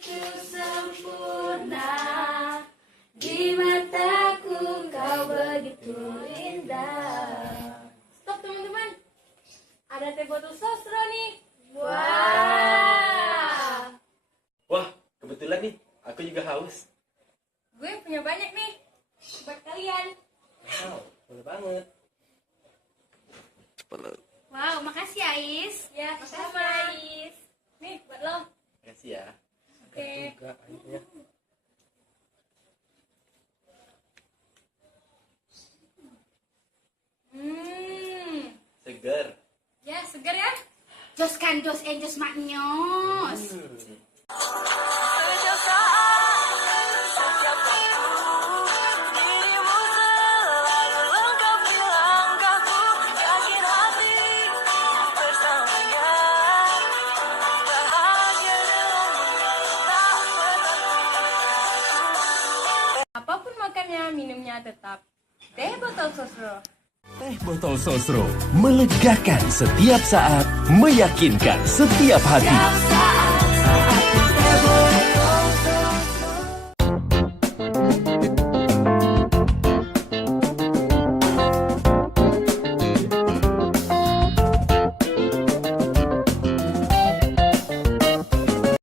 begitu sempurna, di mataku kau begitu indah. Stop teman-teman, ada teh botol sosro nih. Wah. Wah, kebetulan nih, aku juga haus. Gue punya banyak nih buat kalian. Wow, boleh banget. Wow, makasih Ais. Ya, sama Ais. Nih buat lo. Makasih ya. Oke. Juga airnya. Seger. Ya segar ya. Jos kan, jos enjos maknyos. Apapun makannya, minumnya tetap teh botol sosro. Teh botol sosro melegakan setiap saat, meyakinkan setiap hati.